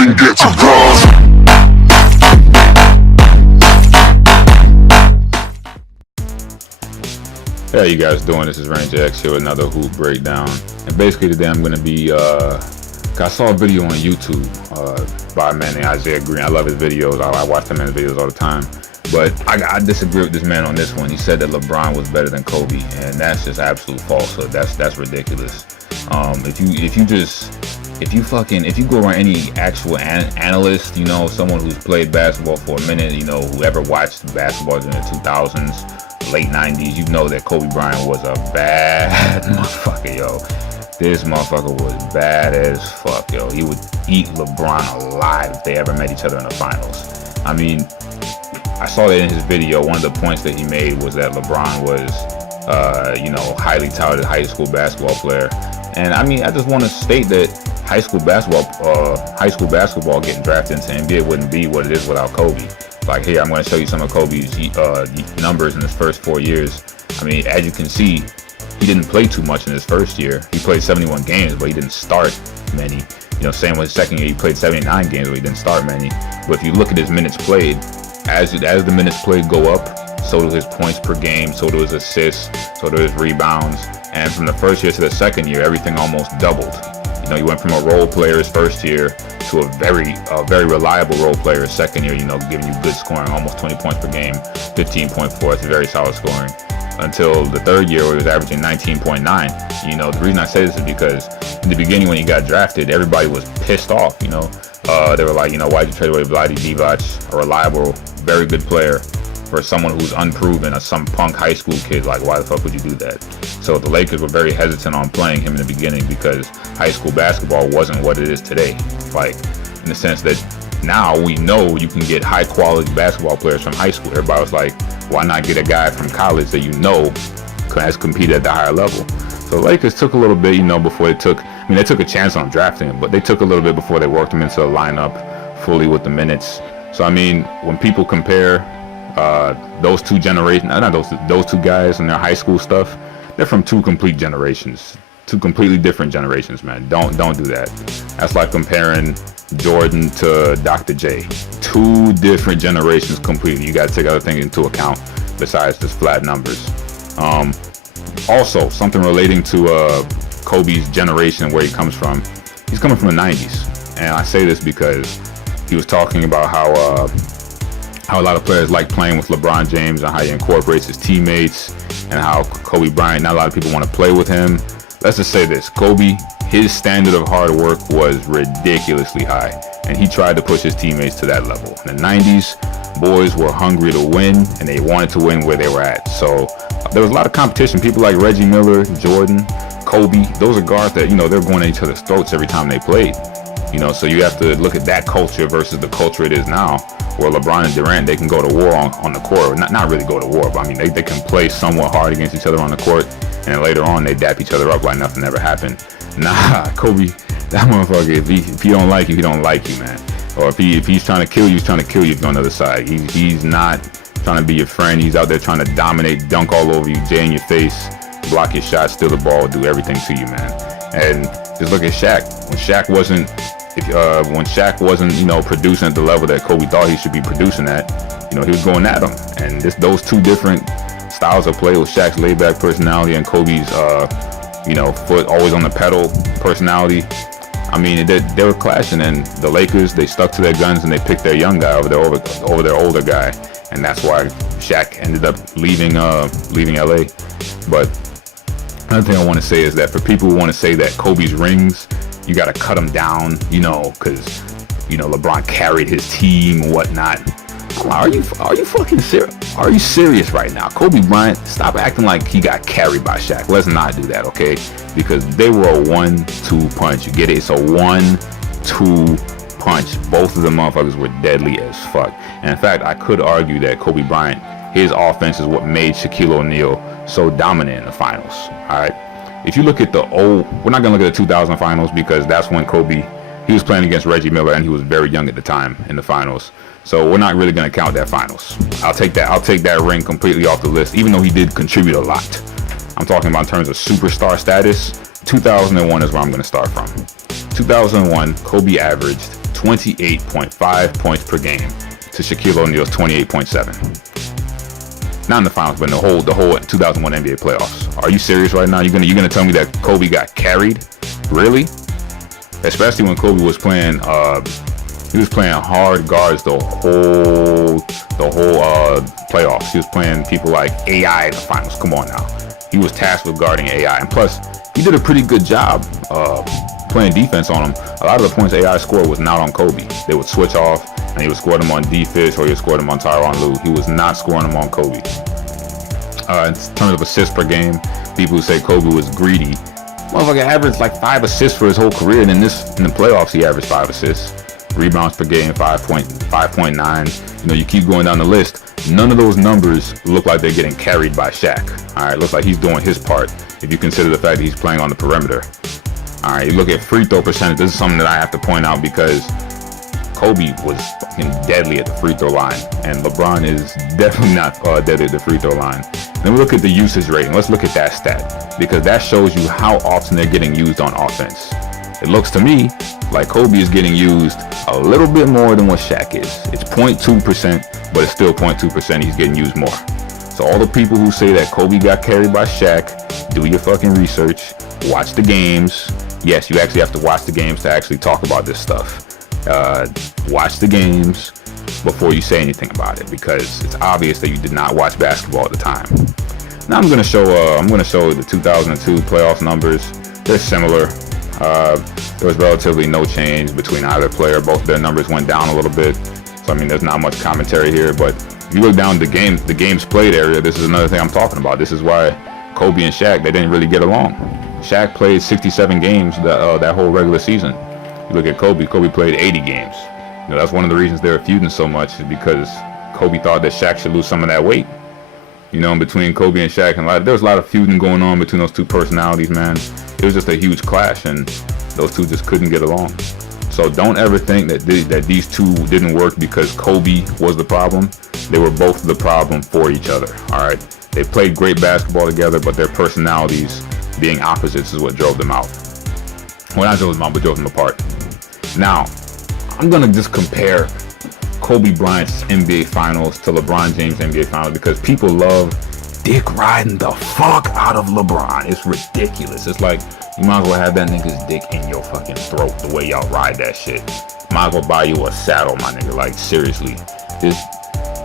even get to cross. Hey, how you guys doing? This is Ranger X here with another hoop breakdown. And basically today I'm going to be, I saw a video on YouTube by a man named Isaiah Green. I love his videos. I watch him in his videos all the time. But I disagree with this man on this one. He said that LeBron was better than Kobe, and that's just absolute falsehood. That's ridiculous. If you go around any actual analyst, you know, someone who's played basketball for a minute, you know, whoever watched basketball in the 2000s, late 90s, you know that Kobe Bryant was a bad motherfucker, yo. This motherfucker was bad as fuck, yo. He would eat LeBron alive if they ever met each other in the finals. I mean, I saw that in his video. One of the points that he made was that LeBron was, you know, highly touted high school basketball player. And I mean, I just want to state that high school basketball getting drafted into NBA wouldn't be what it is without Kobe. Like here, I'm going to show you some of Kobe's numbers in his first 4 years. I mean, as you can see, he didn't play too much in his first year. He played 71 games, but he didn't start many. You know, same with his second year, he played 79 games, but he didn't start many. But if you look at his minutes played, as the minutes played go up, so do his points per game, so do his assists, so do his rebounds. And from the first year to the second year, everything almost doubled. You know, he went from a role player his first year to a very reliable role player his second year, you know, giving you good scoring, almost 20 points per game, 15.4, it's very solid scoring. Until the third year where he was averaging 19.9. You know, the reason I say this is because in the beginning when he got drafted, everybody was pissed off, you know. They were like, you know, why'd you trade away Vlade Divac, a reliable, very good player, for someone who's unproven, some punk high school kid? Like, why the fuck would you do that? So the Lakers were very hesitant on playing him in the beginning because high school basketball wasn't what it is today. Like, in the sense that now we know you can get high quality basketball players from high school. Everybody was like, why not get a guy from college that you know has competed at the higher level? So the Lakers took a little bit, you know, before they took a chance on drafting him, but they took a little bit before they worked him into the lineup fully with the minutes. So I mean, when people compare those two generations, not those two guys and their high school stuff, they're from two complete generations, two completely different generations, man. Don't do that. That's like comparing Jordan to Dr. J. Two different generations completely. You got to take other things into account besides just flat numbers. Also, something relating to Kobe's generation and where he comes from. He's coming from the 90s, and I say this because he was talking about how a lot of players like playing with LeBron James and how he incorporates his teammates, and how Kobe Bryant, not a lot of people want to play with him. Let's just say this: Kobe, his standard of hard work was ridiculously high, and he tried to push his teammates to that level. In the 90s, boys were hungry to win, and they wanted to win where they were at. So there was a lot of competition. People like Reggie Miller, Jordan, Kobe, those are guards that, you know, they're going at each other's throats every time they played. You know, so you have to look at that culture versus the culture it is now, where LeBron and Durant, they can go to war on the court. Not really go to war, but I mean, they can play somewhat hard against each other on the court, and then later on they dap each other up like nothing ever happened. Nah, Kobe, that motherfucker, if he don't like you, he don't like you, man. Or if he's trying to kill you, he's trying to kill you on the other side. He's not trying to be your friend. He's out there trying to dominate, dunk all over you, jay in your face, block your shot, steal the ball, do everything to you, man. And just look at Shaq. When Shaq wasn't, you know, producing at the level that Kobe thought he should be producing at, you know, he was going at him. And those two different styles of play, with Shaq's laid-back personality and Kobe's, you know, foot always on the pedal personality, I mean, they were clashing. And the Lakers, they stuck to their guns and they picked their young guy over their older guy, and that's why Shaq ended up leaving LA. But another thing I want to say is that for people who want to say that Kobe's rings, you got to cut him down, you know, because, you know, LeBron carried his team and whatnot. Are you fucking serious? Are you serious right now? Kobe Bryant, stop acting like he got carried by Shaq. Let's not do that, okay? Because they were a 1-2 punch. You get it? It's a 1-2 punch. Both of the motherfuckers were deadly as fuck. And in fact, I could argue that Kobe Bryant, his offense is what made Shaquille O'Neal so dominant in the finals. All right. If you look at we're not gonna look at the 2000 finals because that's when Kobe, he was playing against Reggie Miller and he was very young at the time in the finals. So we're not really gonna count that finals. I'll take that ring completely off the list, even though he did contribute a lot. I'm talking about in terms of superstar status. 2001 is where I'm gonna start from. 2001, Kobe averaged 28.5 points per game to Shaquille O'Neal's 28.7. Not in the finals, but in the whole 2001 NBA playoffs. Are you serious right now? You're gonna tell me that Kobe got carried? Really? Especially when Kobe was playing, he was playing hard guards the whole playoffs. He was playing people like AI in the finals. Come on now. He was tasked with guarding AI, and plus, he did a pretty good job playing defense on him. A lot of the points AI scored was not on Kobe. They would switch off, and he would score them on D-Fish, or he would score them on Tyronn Lue. He was not scoring them on Kobe. In terms of assists per game, people who say Kobe was greedy, motherfucker averaged like 5 assists for his whole career, and in the playoffs he averaged 5 assists. Rebounds per game, 5.9. You keep going down the list. None of those numbers look like they're getting carried by Shaq. All right, looks like he's doing his part if you consider the fact that he's playing on the perimeter. All right, you look at free throw percentage. This is something that I have to point out because Kobe was fucking deadly at the free throw line, and LeBron is definitely not deadly at the free throw line. Then we look at the usage rating. Let's look at that stat because that shows you how often they're getting used on offense. It looks to me like Kobe is getting used a little bit more than what Shaq is. It's 0.2%, but it's still 0.2%. He's getting used more. So all the people who say that Kobe got carried by Shaq, do your fucking research, watch the games. Yes, you actually have to watch the games to actually talk about this stuff. Watch the games before you say anything about it because it's obvious that you did not watch basketball at the time. Now I'm gonna show the 2002 playoff numbers. They're similar. There was relatively no change between either player. Both their numbers went down a little bit. So I mean, there's not much commentary here. But if you look down the games played area, this is another thing I'm talking about. This is why Kobe and Shaq, they didn't really get along. Shaq played 67 games that whole regular season. You look at Kobe played 80 games. That's one of the reasons they were feuding so much is because Kobe thought that Shaq should lose some of that weight. In between Kobe and Shaq, and there was a lot of feuding going on between those two personalities, man. It was just a huge clash, and those two just couldn't get along. So don't ever think that these two didn't work because Kobe was the problem. They were both the problem for each other, all right? They played great basketball together, but their personalities being opposites is what drove them out. Well, not drove them out, but drove them apart. Now, I'm going to just compare Kobe Bryant's NBA Finals to LeBron James' NBA Finals because people love dick riding the fuck out of LeBron. It's ridiculous. It's like you might as well have that nigga's dick in your fucking throat the way y'all ride that shit. Might as well buy you a saddle, my nigga. Like seriously,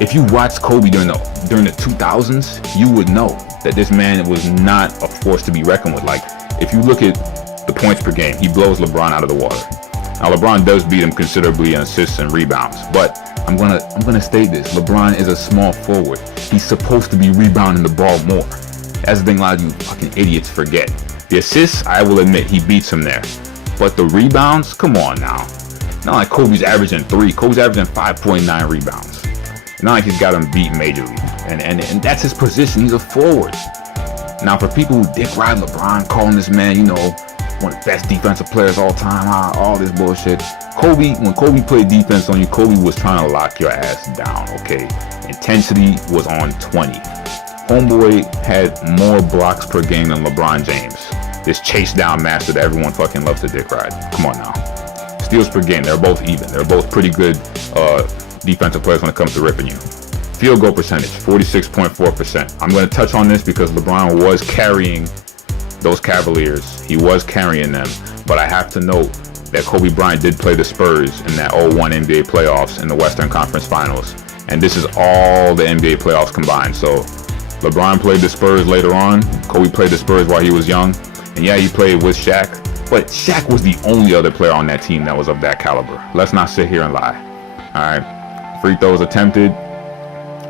if you watched Kobe during the 2000s, you would know that this man was not a force to be reckoned with. Like if you look at the points per game, he blows LeBron out of the water. Now LeBron does beat him considerably in assists and rebounds, but I'm gonna state this: LeBron is a small forward. He's supposed to be rebounding the ball more. That's the thing a lot of you fucking idiots forget. The assists, I will admit, he beats him there, but the rebounds, come on now. Not like Kobe's averaging 3. Kobe's averaging 5.9 rebounds. Not like he's got him beat majorly, and that's his position. He's a forward. Now for people who dick ride LeBron, calling this man, one of the best defensive players all time, all this bullshit. When Kobe played defense on you, Kobe was trying to lock your ass down, okay? Intensity was on 20. Homeboy had more blocks per game than LeBron James. This chase down master that everyone fucking loves to dick ride. Come on now. Steals per game, they're both even. They're both pretty good defensive players when it comes to ripping you. Field goal percentage, 46.4%. I'm going to touch on this because LeBron was carrying those Cavaliers. He was carrying them, but I have to note that Kobe Bryant did play the Spurs in that 01 NBA playoffs in the Western Conference Finals, and this is all the NBA playoffs combined. So LeBron played the Spurs later on. Kobe played the Spurs while he was young, and yeah, he played with Shaq, but Shaq was the only other player on that team that was of that caliber. Let's not sit here and lie. All right, free throws attempted,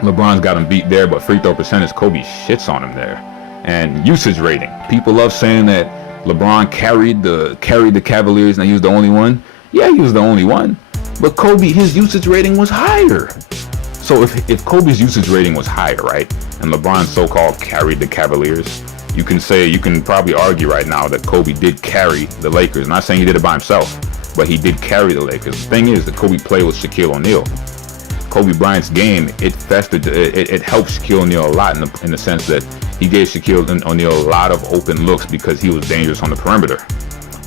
LeBron's got him beat there, but free throw percentage, Kobe shits on him there. And usage rating, people love saying that LeBron carried the Cavaliers and he was the only one. Yeah, he was the only one, but Kobe, his usage rating was higher. So if Kobe's usage rating was higher, right, and LeBron so-called carried the Cavaliers, you can probably argue right now that Kobe did carry the Lakers. I'm not saying he did it by himself, but he did carry the Lakers. The thing is that Kobe played with Shaquille O'Neal. Kobe Bryant's game, it helped Shaquille O'Neal a lot in the sense that he gave Shaquille O'Neal a lot of open looks because he was dangerous on the perimeter.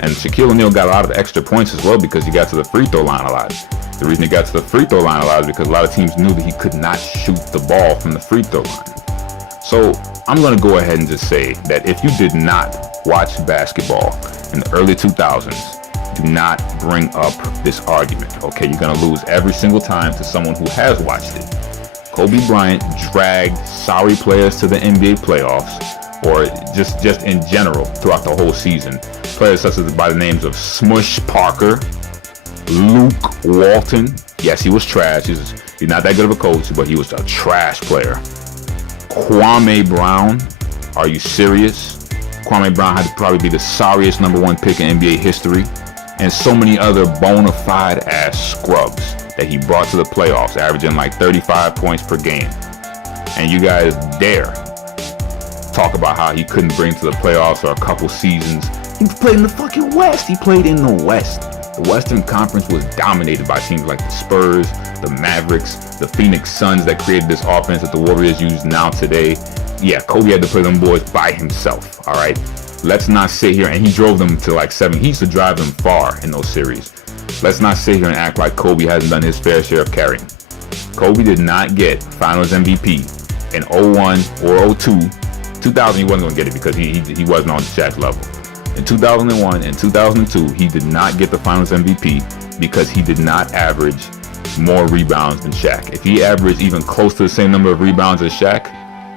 And Shaquille O'Neal got a lot of extra points as well because he got to the free throw line a lot. The reason he got to the free throw line a lot is because a lot of teams knew that he could not shoot the ball from the free throw line. So I'm going to go ahead and just say that if you did not watch basketball in the early 2000s, do not bring up this argument, okay? You're going to lose every single time to someone who has watched it. Kobe Bryant dragged sorry players to the NBA playoffs, or just in general throughout the whole season. Players such as by the names of Smush Parker, Luke Walton. Yes, he was trash. He's not that good of a coach, but he was a trash player. Kwame Brown. Are you serious? Kwame Brown had to probably be the sorriest #1 pick in NBA history. And so many other bona fide ass scrubs that he brought to the playoffs, averaging like 35 points per game. And you guys dare talk about how he couldn't bring to the playoffs for a couple seasons. He played in the fucking West. He played in the West. The Western Conference was dominated by teams like the Spurs, the Mavericks, the Phoenix Suns that created this offense that the Warriors use now today. Yeah, Kobe had to play them boys by himself, all right? Let's not sit here, and he drove them to like 7. He used to drive them far in those series. Let's not sit here and act like Kobe hasn't done his fair share of carrying. Kobe did not get Finals MVP in 01 or 02. 2000, he wasn't going to get it because he wasn't on Shaq's level. In 2001 and 2002, he did not get the Finals MVP because he did not average more rebounds than Shaq. If he averaged even close to the same number of rebounds as Shaq,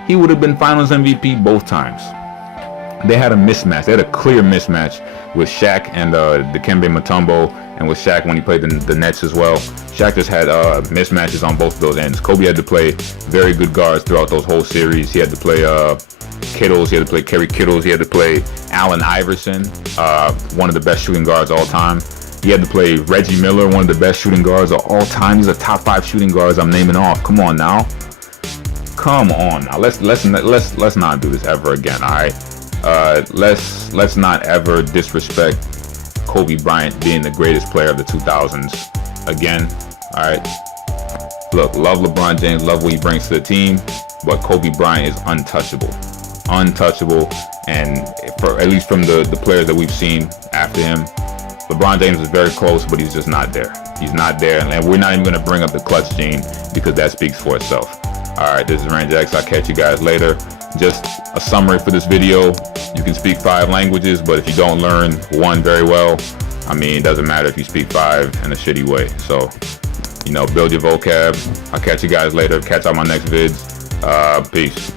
he would have been Finals MVP both times. They had a mismatch. They had a clear mismatch with Shaq and Dikembe Mutombo, and with Shaq when he played the Nets as well. Shaq just had mismatches on both of those ends. Kobe had to play very good guards throughout those whole series. He had to play Kittles. He had to play Kerry Kittles. He had to play Allen Iverson, one of the best shooting guards of all time. He had to play Reggie Miller, one of the best shooting guards of all time. These are top 5 shooting guards I'm naming off. Come on now. Come on now. Let's not do this ever again, all right? Let's not ever disrespect Kobe Bryant being the greatest player of the 2000s again. All right, look, love LeBron James, love what he brings to the team, but Kobe Bryant is untouchable, and for at least from the players that we've seen after him, LeBron James is very close, but he's just not there. He's not there, and we're not even going to bring up the clutch gene because that speaks for itself. All right, this is Ranger X. I'll catch you guys later. Just a summary for this video. You can speak 5 languages, but if you don't learn one very well, I mean, it doesn't matter if you speak 5 in a shitty way. So, you know, build your vocab. I'll catch you guys later. Catch out my next vids. Peace.